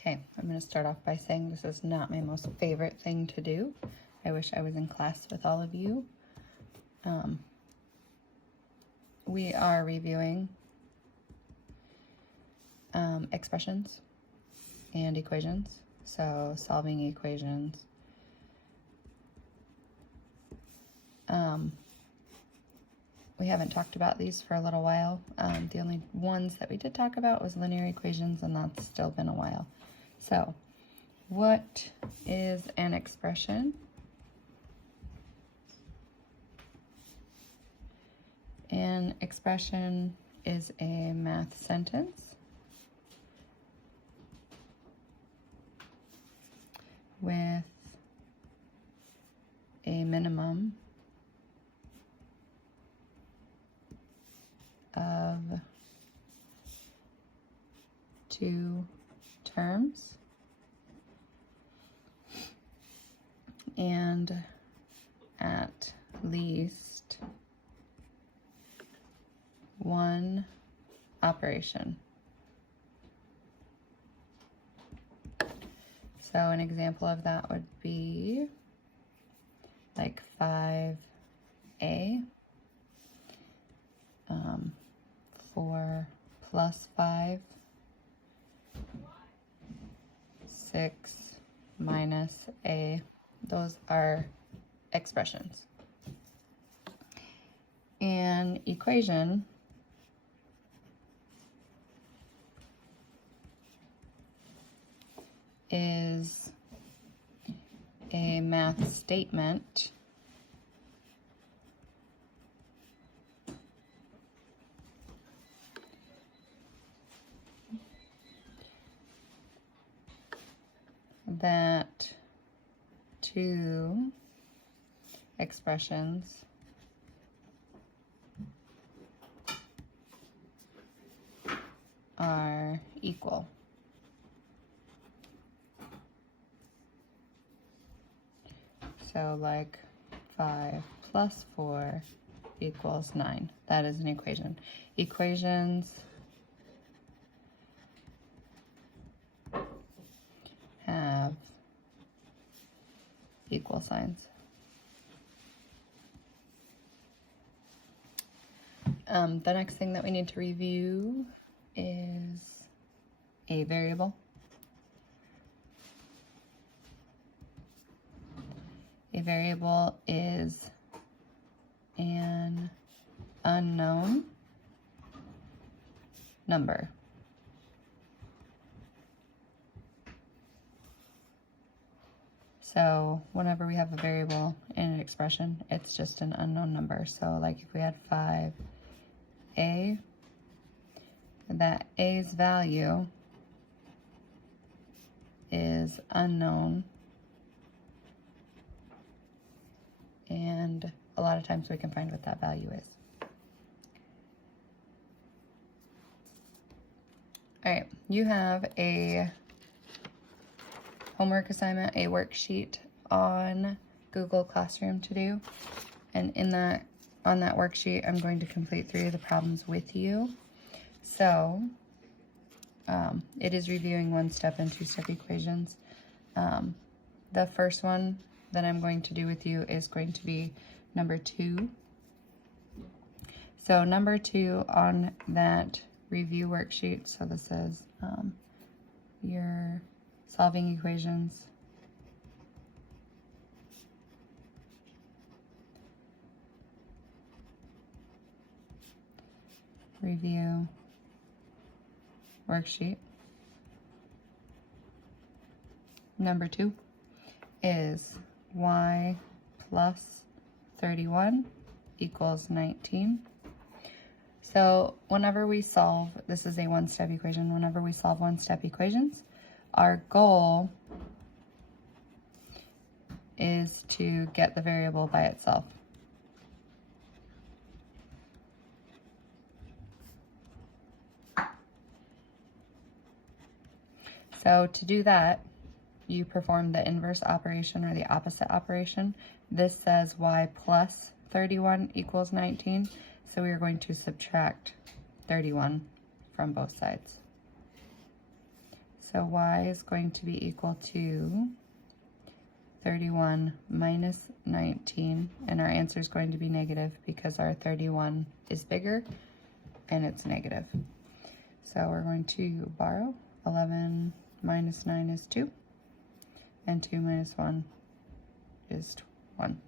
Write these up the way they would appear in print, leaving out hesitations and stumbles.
Okay, I'm going to start off by saying this is not my most favorite thing to do. I wish I was in class with all of you. We are reviewing expressions and equations, so solving equations. We haven't talked about these for a little while. The only ones that we did talk about was linear equations, and that's still been a while. So, what is an expression? An expression is a math sentence with a minimum of 2 terms and at least 1 operation. So an example of that would be like 5a, 4 plus 5, 6 minus a. Those are expressions. An equation is a math statement that 2 expressions are equal. So like 5 plus 4 equals 9. That is an equation. Equations have equal signs. The next thing that we need to review is a variable. A variable is an unknown number. So whenever we have a variable in an expression, it's just an unknown number. So like if we had 5a, that a's value is unknown, and a lot of times we can find what that value is. All right, you have a homework assignment, a worksheet on Google Classroom to do, and on that worksheet I'm going to complete 3 of the problems with you. So it is reviewing 1-step and 2-step equations. The first one that I'm going to do with you is going to be number 2. So number 2 on that review worksheet, so this is your solving equations. Review worksheet. Number 2 is y plus 31 equals 19. So whenever we solve, this is a 1-step equation, whenever we solve 1-step equations, our goal is to get the variable by itself. So to do that, you perform the inverse operation or the opposite operation. This says y plus 31 equals 19, so we are going to subtract 31 from both sides. So y is going to be equal to 31 minus 19, and our answer is going to be negative because our 31 is bigger and it's negative. So we're going to borrow. 11 minus 9 is 2, and 2 minus 1 is 1.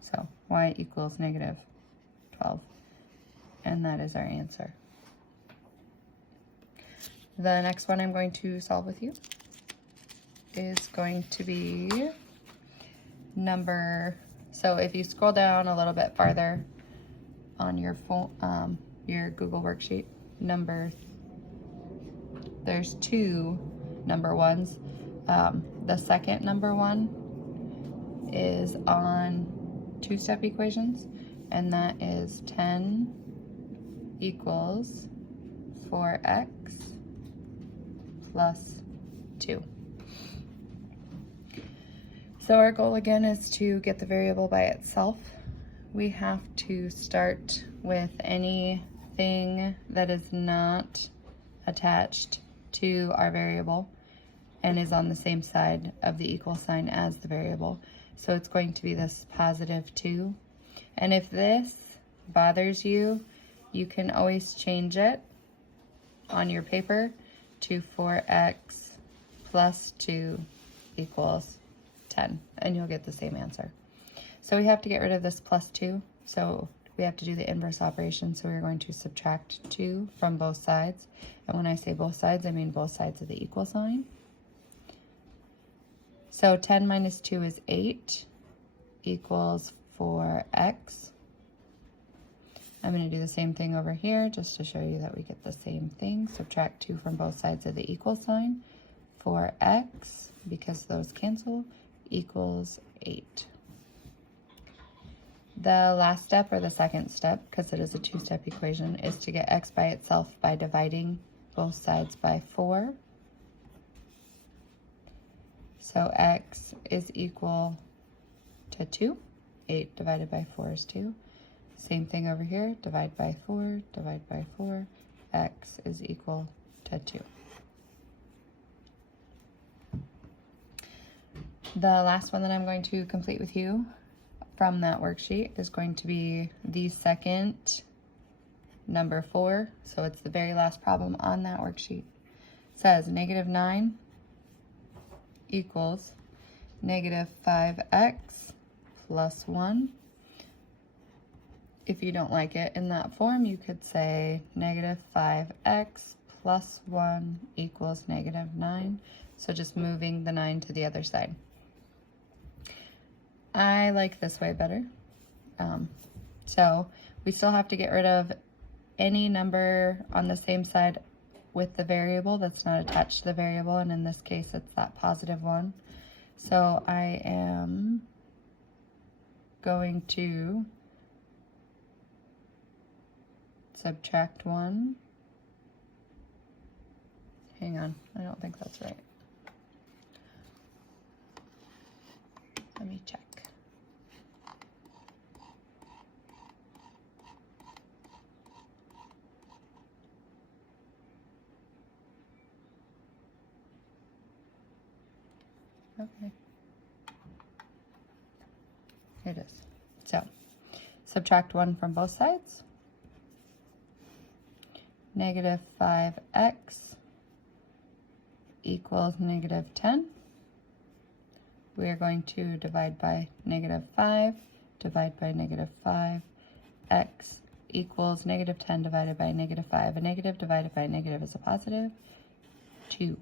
So y equals negative 12, and that is our answer. The next one I'm going to solve with you is going to be so if you scroll down a little bit farther on your phone, your Google worksheet, there's 2 number ones. The second number one is on 2-step equations, and that is 10 equals 4x plus 2. So our goal again is to get the variable by itself. We have to start with anything that is not attached to our variable and is on the same side of the equal sign as the variable. So it's going to be this positive 2. And if this bothers you, you can always change it on your paper to 4x plus 2 equals 10, and you'll get the same answer. So we have to get rid of this plus 2, so we have to do the inverse operation. So we're going to subtract 2 from both sides, and when I say both sides, I mean both sides of the equal sign. So 10 minus 2 is 8 equals 4x. I'm going to do the same thing over here just to show you that we get the same thing. Subtract 2 from both sides of the equal sign. 4x, because those cancel, equals 8. The last step, or the second step, because it is a 2-step equation, is to get x by itself by dividing both sides by 4. So x is equal to 2. 8 divided by 4 is 2. Same thing over here, divide by 4, divide by 4, x is equal to 2. The last one that I'm going to complete with you from that worksheet is going to be the second number 4. So it's the very last problem on that worksheet. It says negative 9 equals negative 5x plus 1. If you don't like it in that form, you could say negative 5x plus 1 equals negative 9. So just moving the 9 to the other side. I like this way better. So we still have to get rid of any number on the same side with the variable that's not attached to the variable, and in this case it's that positive 1. So I am going to subtract 1. Hang on, I don't think that's right. Let me check. Okay. It is. So, subtract 1 from both sides. Negative 5x equals negative 10. We are going to divide by negative 5, divide by negative 5. X equals negative 10 divided by negative 5. A negative divided by a negative is a positive 2.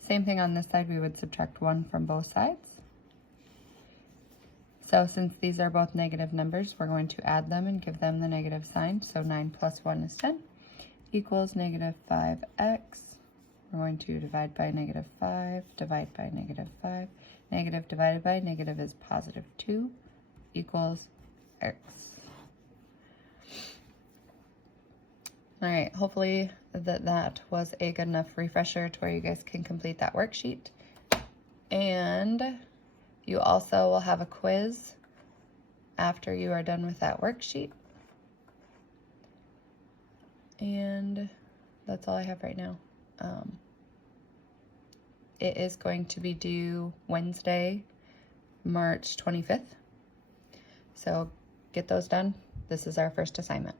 Same thing on this side, we would subtract 1 from both sides. So since these are both negative numbers, we're going to add them and give them the negative sign. So 9 plus 1 is 10 equals negative 5x. We're going to divide by negative 5, divide by negative 5. Negative divided by negative is positive 2 equals x. All right, hopefully that was a good enough refresher to where you guys can complete that worksheet. And you also will have a quiz after you are done with that worksheet. And that's all I have right now. it is going to be due Wednesday, March 25th. So get those done. This is our first assignment.